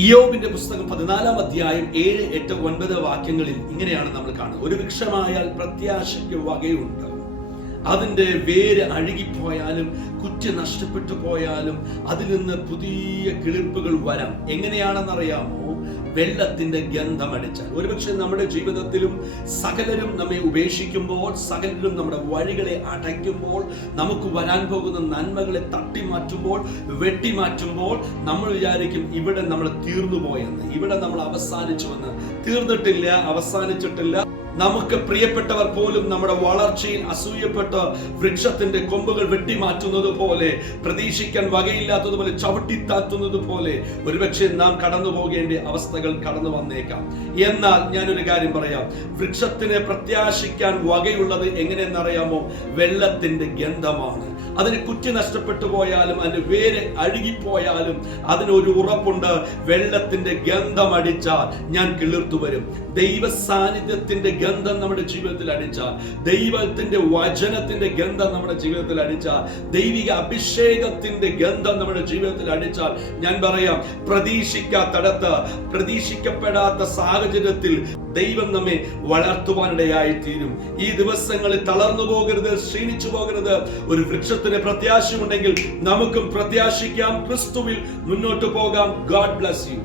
ഇയ്യോബിന്റെ പുസ്തകം 14-ാം അധ്യായം 7, 8, 9 വാക്യങ്ങളിൽ ഇങ്ങനെയാണ് നമ്മൾ കാണുന്നത്. ഒരു വൃക്ഷമായാൽ പ്രത്യാശയ്ക്ക് വകയുണ്ട്. അതിൻ്റെ വേര് അഴുകിപ്പോയാലും കുറ്റി നഷ്ടപ്പെട്ടു പോയാലും അതിൽ നിന്ന് പുതിയ കിളിർപ്പുകൾ വരാം. എങ്ങനെയാണെന്നറിയാമോ? വെള്ളത്തിന്റെ ഗന്ധമടിച്ചാൽ. ഒരുപക്ഷെ നമ്മുടെ ജീവിതത്തിലും സകലരും നമ്മെ ഉപേക്ഷിക്കുമ്പോൾ, സകലരും നമ്മുടെ വഴികളെ അടയ്ക്കുമ്പോൾ, നമുക്ക് വരാൻ പോകുന്ന നന്മകളെ തട്ടിമാറ്റുമ്പോൾ, വെട്ടിമാറ്റുമ്പോൾ നമ്മൾ വിചാരിക്കും ഇവിടെ നമ്മൾ തീർന്നു പോയെന്ന്, ഇവിടെ നമ്മൾ അവസാനിച്ചുവെന്ന്. തീർന്നിട്ടില്ല, അവസാനിച്ചിട്ടില്ല. നമുക്ക് പ്രിയപ്പെട്ടവർ പോലും നമ്മുടെ വളർച്ചയിൽ അസൂയപ്പെട്ട വൃക്ഷത്തിന്റെ കൊമ്പുകൾ വെട്ടിമാറ്റുന്നത് പോലെ, പ്രതീക്ഷിക്കാൻ വകയില്ലാത്തതുപോലെ ചവിട്ടിത്താത്തുന്നത് പോലെ ഒരുപക്ഷെ നാം കടന്നു പോകേണ്ട അവസ്ഥകൾ കടന്നു വന്നേക്കാം. എന്നാൽ ഞാനൊരു കാര്യം പറയാം, വൃക്ഷത്തിന് പ്രത്യാശിക്കാൻ വകയുള്ളത് എങ്ങനെയെന്നറിയാമോ? വെള്ളത്തിന്റെ ഗന്ധമാണ്. അതിന് കുറ്റി നഷ്ടപ്പെട്ടു പോയാലും അതിന് വേര് അഴുകിപ്പോയാലും അതിനൊരു ഉറപ്പുണ്ട്, വെള്ളത്തിന്റെ ഗന്ധം അടിച്ചാൽ ഞാൻ കിളിർത്തു വരും. ദൈവ സാന്നിധ്യത്തിന്റെ ഗന്ധം നമ്മുടെ ജീവിതത്തിൽ അടിച്ചാൽ, ദൈവത്തിന്റെ വചനത്തിന്റെ ഗന്ധം നമ്മുടെ ജീവിതത്തിൽ അടിച്ചാൽ, ദൈവിക അഭിഷേകത്തിന്റെ ഗന്ധം നമ്മുടെ ജീവിതത്തിൽ അടിച്ചാൽ, ഞാൻ പറയാം, പ്രതീക്ഷിക്കാത്തടത്ത്, പ്രതീക്ഷിക്കപ്പെടാത്ത സാഹചര്യത്തിൽ ദൈവം നമ്മെ വളർത്തുവാനിടയായി തീരും. ഈ ദിവസങ്ങളിൽ തളർന്നു പോകരുത്, ക്ഷീണിച്ചു പോകരുത്. ഒരു വൃക്ഷത്തിന് പ്രത്യാശയുണ്ടെങ്കിൽ നമുക്കും പ്രത്യാശിക്കാം, ക്രിസ്തുവിൽ മുന്നോട്ട് പോകാം. God bless you.